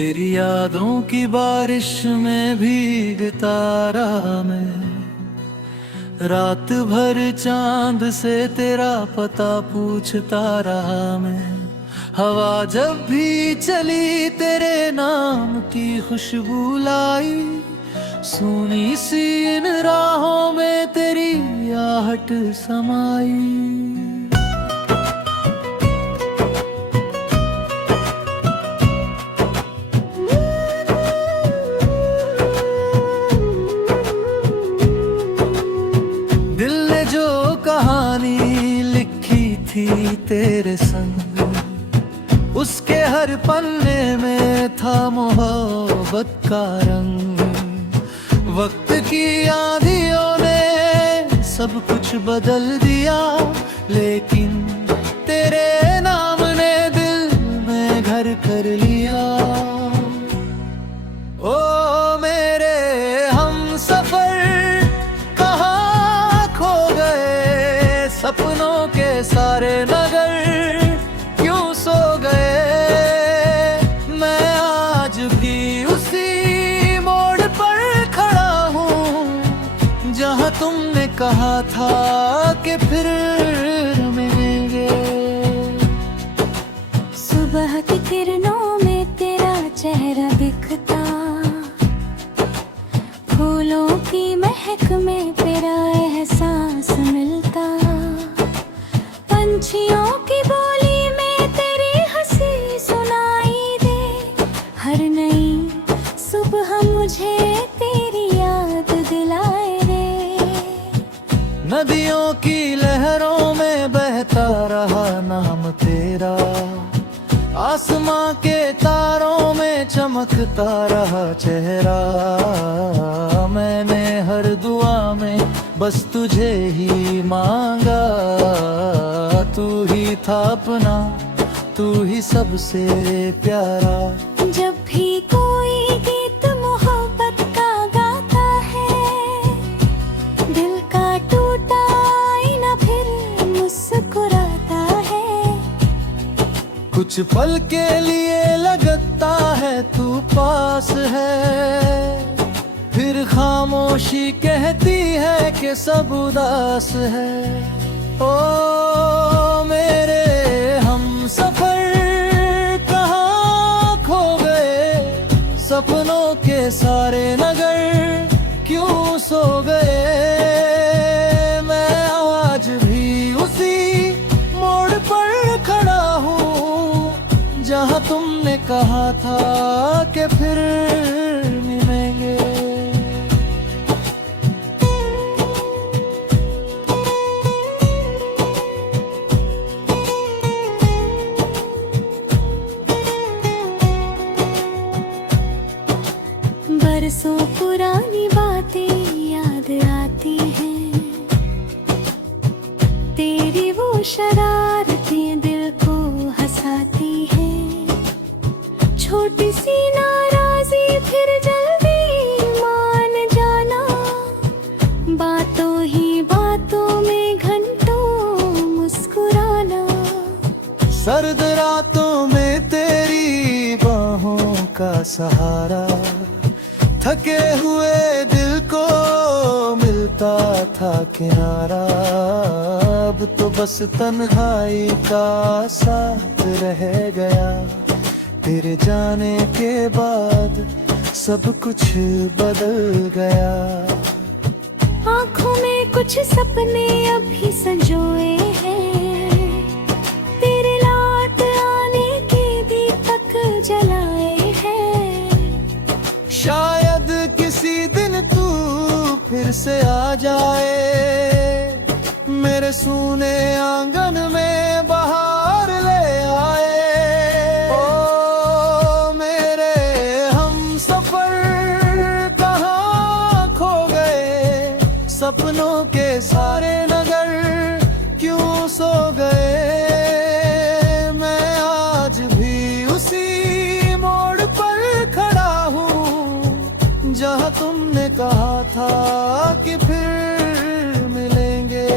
तेरी यादों की बारिश में भीगता रहा मैं, रात भर चांद से तेरा पता पूछता रहा मैं। हवा जब भी चली तेरे नाम की खुशबू लाई, सुनी सी इन राहों में तेरी आहट समाई। दिल ने जो कहानी लिखी थी तेरे संग, उसके हर पन्ने में था मोहब्बत का रंग। वक्त की आंधियों ने सब कुछ बदल दिया, लेकिन तेरे नाम ने दिल में घर कर लिया। ओ मेरे हमसफर कहाँ खो गए, सपनों के सारे नगर क्यों सो गए। मैं आज भी उसी मोड़ पर खड़ा हूँ, जहाँ तुमने कहा था कि फिर मिलेंगे। सुबह की किरणों में तेरा चेहरा दिखता, फूलों की महक में तेरा एहसास मिलता, पंछियों की बोली में तेरी हंसी सुनाई दे। हर नई सुबह मुझे तेरी याद दिलाए रे। नदियों की लहरों में बहता रहा नाम तेरा, आसमां के तारों में चमकता रहा चेहरा। मैंने हर दुआ में बस तुझे ही मांगा, तू ही था अपना, तू ही सबसे प्यारा। जब भी कोई गीत मोहब्बत का गाता है, दिल का टूटा आईना फिर मुस्कुराता है। कुछ पल के लिए लगता है तू पास है, फिर खामोशी कहती है कि सब उदास है। ओ मेरे हमसफर कहाँ खो गए, सपनों के सारे नगर क्यों सो गए। मैं आज भी उसी मोड़ पर खड़ा हूँ, जहाँ तुमने कहा था कि फिर मिलेंगे। बरसों पुरानी बातें याद आती हैं, तेरी वो शरारतें दिल को हंसाती हैं। छोटी सी नाराजी फिर जल्दी मान जाना, बातों ही बातों में घंटों मुस्कुराना। सर्द रातों में तेरी बाहों का सहारा, थके हुए दिल को मिलता था किनारा। अब तो बस तन्हाई का साथ रह गया, तेरे जाने के बाद सब कुछ बदल गया। आँखों में कुछ सपने अभी संजोए हैं, तेरे लौट आने के दीपक जलाए हैं। शायद किसी दिन तू फिर से आ जाए, मेरे सूने आंगन में बहार ले आए। ओ मेरे हमसफर कहाँ खो गए, सपनों के सारे नगर क्यों सो गए। मैं आज भी उसी मोड़ पर खड़ा हूँ, जहाँ तुमने कहा था कि फिर मिलेंगे।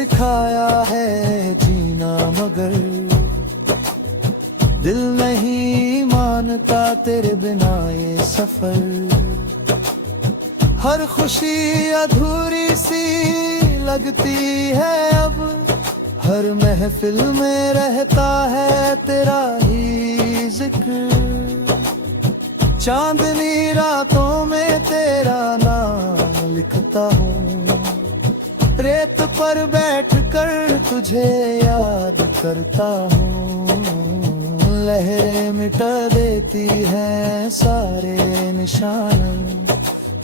सिखाया है जीना, मगर दिल नहीं मानता तेरे बिना ये सफर। हर खुशी अधूरी सी लगती है अब, हर महफिल में रहता है तेरा ही जिक्र। चांदनी रातों में तेरा नाम लिखता हूँ, रेत पर बैठकर तुझे याद करता हूँ। लहरें मिटा देती हैं सारे निशान,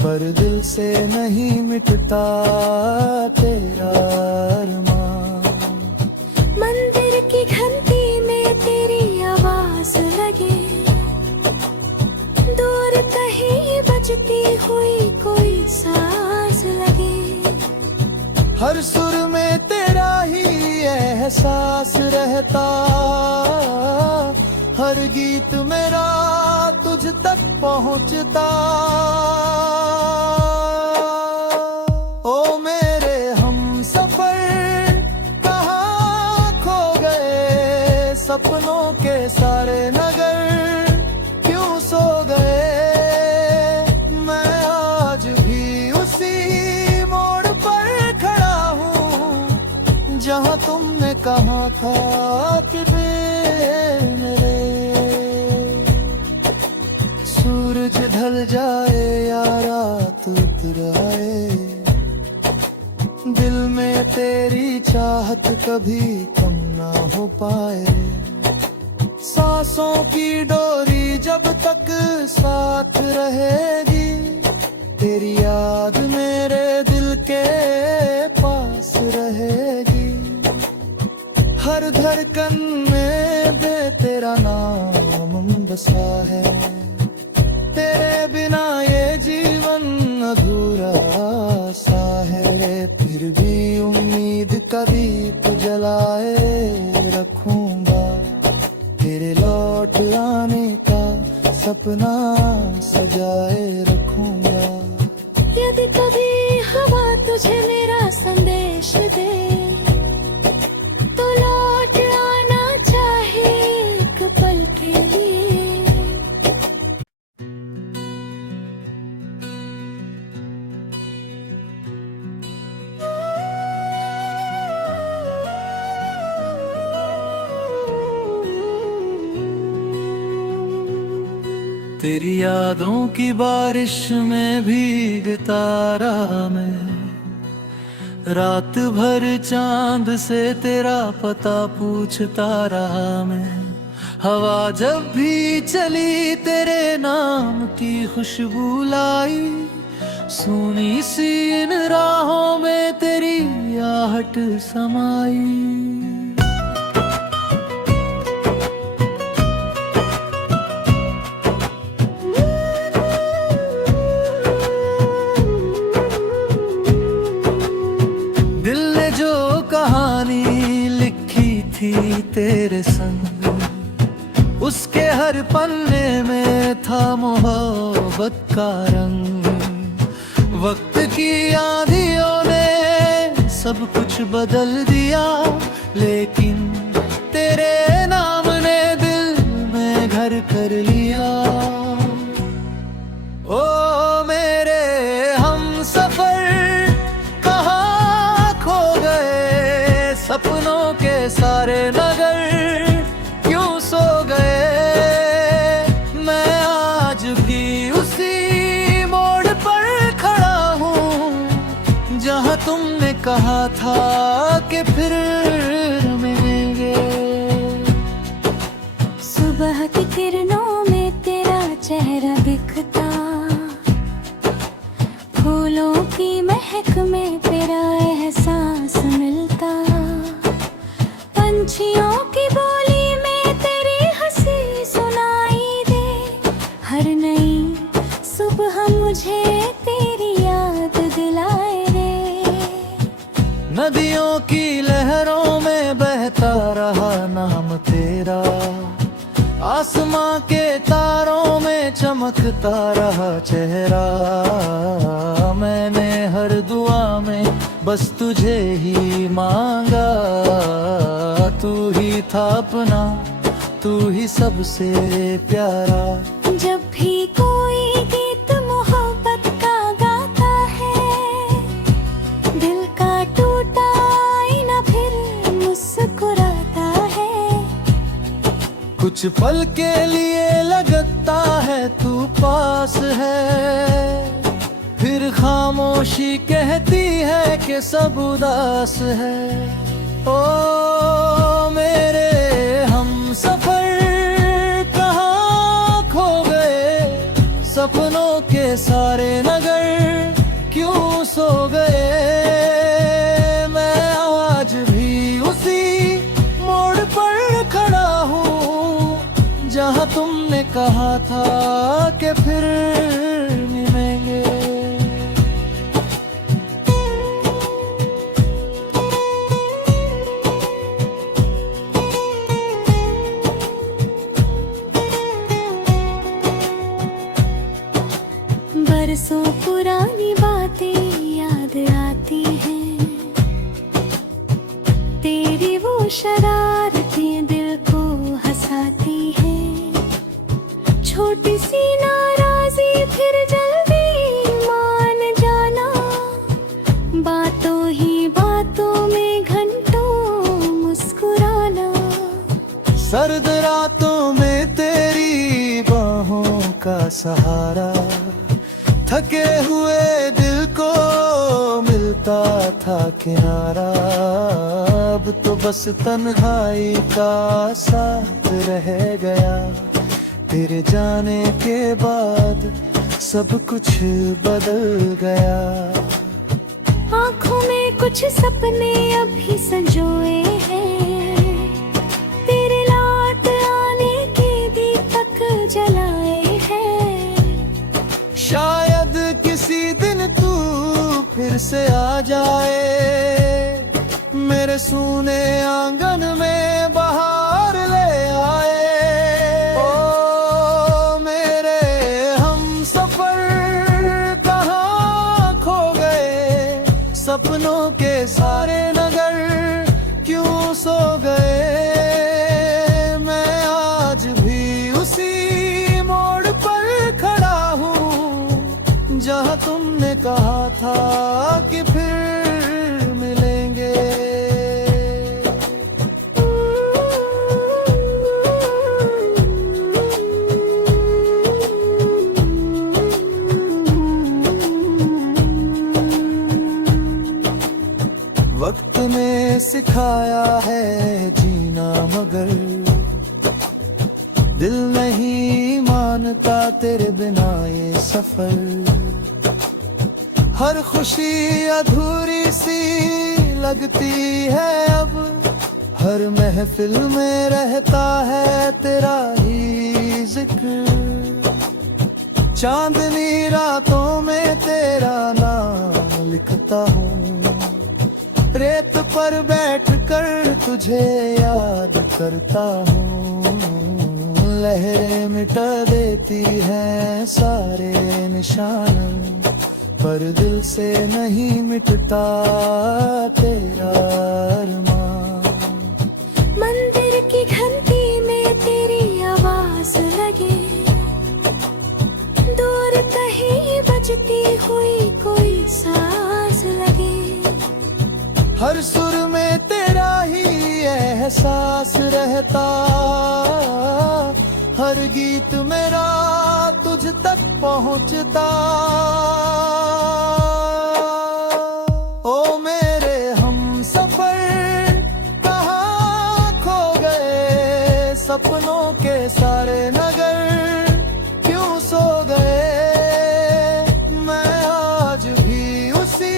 पर दिल से नहीं मिटता तेरा अरमान। मंदिर की घंटी में तेरी आवाज लगे, दूर कहीं बजती हुई कोई सांस लगे। हर सुर में तेरा ही एहसास रहता, हर गीत मेरा तुझ तक पहुंचता। ओ मेरे हमसफर कहाँ खो गए, सपनों के सारे नगर क्यों सो गए। मैं आज भी उसी मोड़ पर खड़ा हूँ जहाँ तुमने कहा था कि मेरे। सूरज ढल जाए या रात उतर आए, दिल में तेरी चाहत कभी कम ना हो पाए। सांसों की डोरी जब तक साथ रहेगी, तेरी याद मेरे दिल के पास रहेगी। हर धड़कन में दे तेरा नाम बसा है, तेरे बिना ये जीवन अधूरा सा है। फिर भी उम्मीद का दीप जलाए रखूंगा, तेरे लौट आने का सपना सजाए रखूंगा। यदि कभी हवा तुझे मेरा संदेश दे, तो लौट आना चाहे एक पल के लिए। तेरी यादों की बारिश में भीगता रहा मैं, रात भर चांद से तेरा पता पूछता रहा मैं। हवा जब भी चली तेरे नाम की खुशबू लाई, सुनी सी इन राहों में तेरी आहट समाई। तेरे संग उसके हर पन्ने में था मोहब्बत का रंग। वक्त की आंधियों ने सब कुछ बदल दिया, लेकिन तेरे नाम ने दिल में घर कर लिया। ओ मेरे हमसफर कहाँ खो गए, सपनों के सारे नगर क्यों सो गए। मैं आज भी उसी मोड़ पर खड़ा हूँ जहाँ तुमने कहा था कि फिर मिलेंगे। सुबह की किरणों में तेरा चेहरा दिखता, फूलों की महक में तेरा एहसास मिलता। पंछियों की बोली में तेरी हंसी सुनाई दे, हर नई सुबह मुझे तेरी याद दिलाए रे। नदियों की लहरों में बहता रहा नाम तेरा, आसमां के तारों में चमकता रहा चेहरा। मैंने हर दुआ में बस तुझे ही मांगा, तू ही था अपना, तू ही सबसे प्यारा। जब भी कोई गीत मोहब्बत का गाता है, दिल का टूटा आईना फिर मुस्कुराता है। कुछ पल के लिए लगता है तू पास है, फिर खामोशी कहती है कि सब उदास है। ओ मेरे हम सफर कहाँ खो गए, सपनों के सारे नगर क्यों सो गए। मैं आज भी उसी मोड़ पर खड़ा हूँ जहाँ तुमने कहा था कि फिर मिलेंगे। बरसों पुरानी बातें याद आती हैं, तेरी वो शरारतें दिल को हंसाती हैं। छोटी सी नाराजी फिर जल्दी मान जाना, बातों ही बातों में घंटों मुस्कुराना। सर्द रातों में तेरी बाहों का सहारा, थके हुए दिल को मिलता था किनारा। अब तो बस तन्हाई का साथ रह गया, तेरे जाने के बाद सब कुछ बदल गया। आँखों में कुछ सपने अभी संजोए हैं, तेरे लौट आने के दीपक जलाए हैं। शायद किसी दिन तू फिर से आ जाए, मेरे सूने आंगन में बाहर ले आए। ओ मेरे हम सफर कहाँ खो गए, सपनों के सारे नगर क्यों सो गए। मैं आज भी उसी मोड़ पर खड़ा हूँ जहाँ तुमने कहा था कि फिर मिलेंगे। वक्त ने सिखाया है जीना मगर दिल नहीं मानता तेरे बिना ये सफर। हर खुशी अधूरी सी लगती है अब, हर महफिल में रहता है तेरा ही जिक्र। चांदनी रातों में तेरा नाम लिखता हूँ, रेत पर बैठ कर तुझे याद करता हूँ। लहरें मिटा देती हैं सारे निशान, पर दिल से नहीं मिटता तेरा अरमान। मंदिर की घंटी में तेरी आवाज लगे, दूर कहीं बजती हुई कोई सांस लगे। हर सुर में तेरा ही एहसास रहता, हर गीत मेरा तुझ तक पहुंचता। ओ मेरे हम सफर कहाँ खो गए, सपनों के सारे नगर क्यों सो गए। मैं आज भी उसी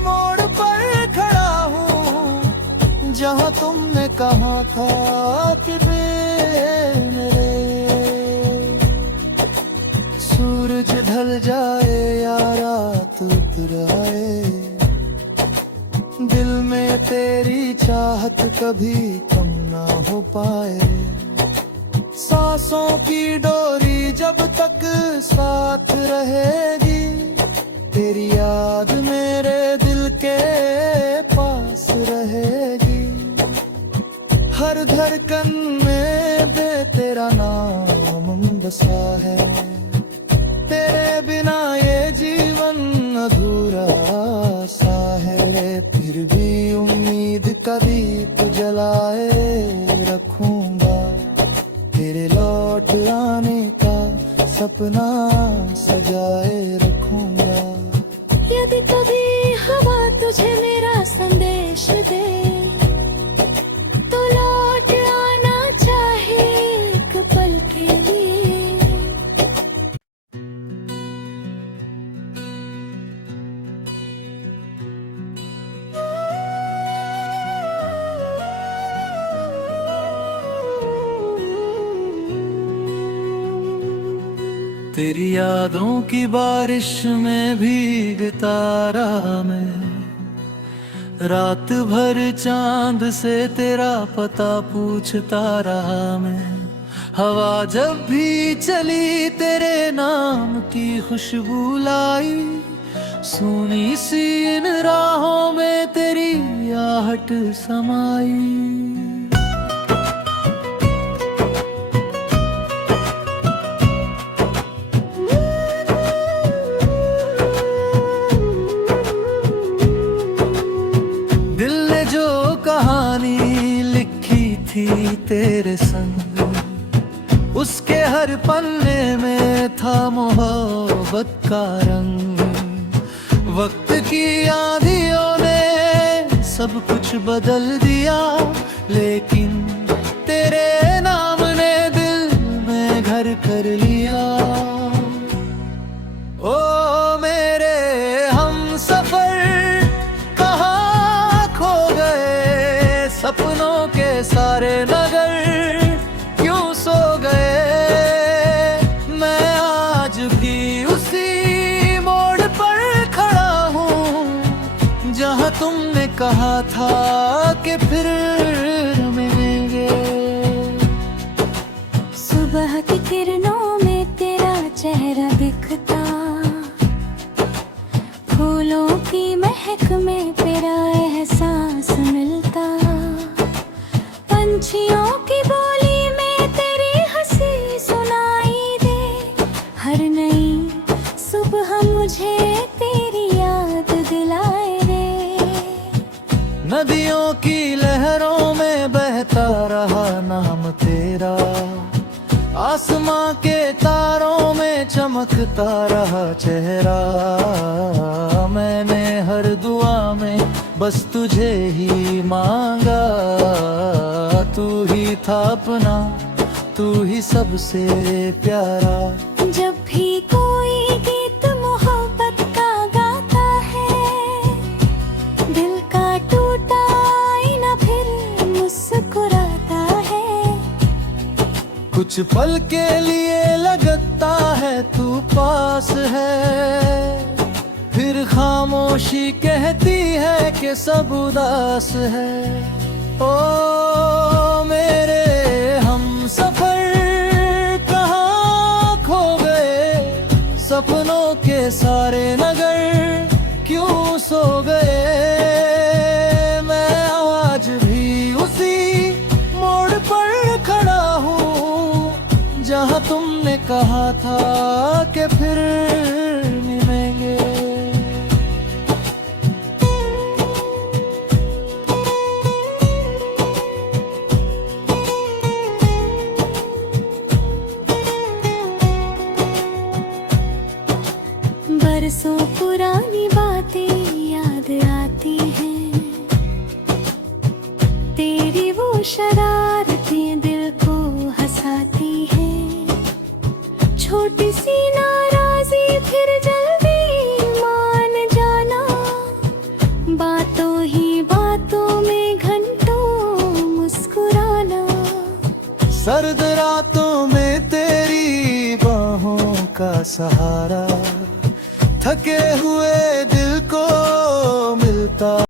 मोड़ पर खड़ा हूँ जहाँ तुमने कहा था कि मेरे। सूरज ढल जाए या रात उतर आए, दिल में तेरी चाहत कभी कम ना हो पाए। सांसों की डोरी जब तक साथ रहेगी, तेरी याद मेरे दिल के धड़कन में दे तेरा नाम बसा है। तेरे बिना ये जीवन अधूरा सा है। फिर भी उम्मीद का दीप जलाए रखूंगा। तेरे लौट आने का सपना सजाए रखूंगा। यदि कभी हवा तुझे मेरा संदेश दे तो लौट आना चाहे एक पल के लिए। तेरी यादों की बारिश में भीगता रहा मैं। रात भर चांद से तेरा पता पूछता रहा मैं। हवा जब भी चली तेरे नाम की खुशबू लाई। सुनी सी इन राहों में तेरी आहट समाई। दिल ने जो कहानी लिखी थी तेरे संग, उसके हर पन्ने में था मोहब्बत का रंग। वक्त की आंधियों ने सब कुछ बदल दिया, लेकिन तेरे नाम ने दिल में घर कर लिया। ओ मेरे हमसफर कहाँ खो गए, सपनों के सारे नगर क्यों सो गए। मैं आज भी उसी मोड़ पर खड़ा हूँ जहाँ तुमने कहा था कि फिर मिलेंगे। सुबह की किरणों में तेरा चेहरा दिखता, फूलों की महक में तेरा एहसास मिलता। पंछियों की बोली में तेरी हंसी सुनाई दे। हर नई सुबह मुझे तेरी याद दिलाए रे। नदियों की लहरों में बहता रहा नाम तेरा। आसमां के तारों में चमकता रहा चेहरा। मैंने हर दुआ में बस तुझे ही मांगा। तू ही था अपना, तू ही सबसे प्यारा। जब भी कोई गीत मोहब्बत का गाता है, दिल का टूटा आईना फिर मुस्कुराता है। कुछ पल के लिए लगता है तू पास है, फिर खामोशी कहती है कि सब उदास है। ओ मेरे हमसफर कहाँ खो गए, सपनों के सारे नगर क्यों सो गए। मैं आज भी उसी मोड़ पर खड़ा हूँ जहाँ तुमने कहा था कि फिर मिलेंगे। बरसों पुरानी बातें याद आती हैं, तेरी वो शरारतें दिल को हंसाती हैं। छोटी सी नाराजी फिर जल्दी मान जाना, बातों ही बातों में घंटों मुस्कुराना। सर्द रातों में तेरी बाहों का सहारा, थके हुए दिल को मिलता